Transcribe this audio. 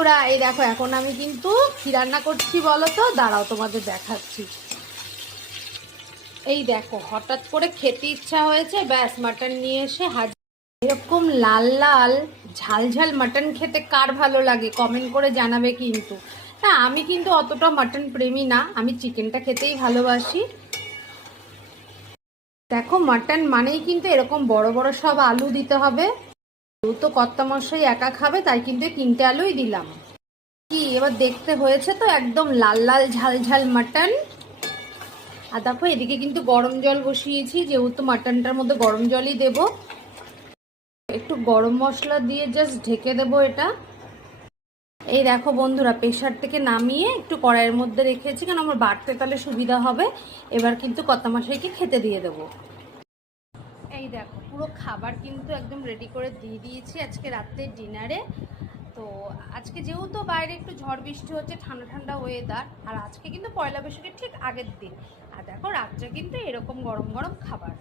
বন্ধুরা, এই দেখো এখন আমি কিন্তু কি রান্না করছি বলো তো, দাঁড়াও তোমাদের দেখাচ্ছি। এই দেখো হঠাৎ করে খেতে ইচ্ছা হয়েছে, ব্যাস মাটন নিয়ে এসে হাজির। এরকম লাল লাল ঝাল ঝাল মাটন খেতে কার ভালো লাগে কমেন্ট করে জানাবে কিন্তু। না আমি কিন্তু অতটা মাটন প্রেমী না, আমি চিকেনটা খেতেই ভালোবাসি। দেখো মাটন মানেই কিন্তু এরকম বড় বড় সব আলু দিতে হবে। তো কর্তামশাই একা খাবে তাই কিন্তু 3টে আলুই দিলাম। কি এবার দেখতে হয়েছে তো, একদম লাল লাল ঝাল ঝাল মাটন। আর দেখো এদিকে কিন্তু গরম জল বসিয়েছি, যেহেতু মাটনটার মধ্যে গরম জলই দেব। একটু গরম মশলা দিয়ে জাস্ট ঢেকে দেবো এটা। এই দেখো বন্ধুরা, প্রেশার থেকে নামিয়ে একটু কড়াইয়ের মধ্যে রেখেছি, কারণ আমার বাড়তে তাহলে সুবিধা হবে। এবার কিন্তু কর্তামশাইকে খেতে দিয়ে দেবো। এই দেখো পুরো খাবার কিন্তু একদম রেডি করে দিয়ে দিয়েছি আজকে রাত্রের ডিনারে। তো আজকে যেহেতু বাইরে একটু ঝড় বৃষ্টি হচ্ছে, ঠান্ডা ঠান্ডা ওয়েদার, আর আজকে কিন্তু পয়লা বৈশাখের ঠিক আগের দিন। আর দেখো রাত্রে কিন্তু এরকম গরম গরম খাবার।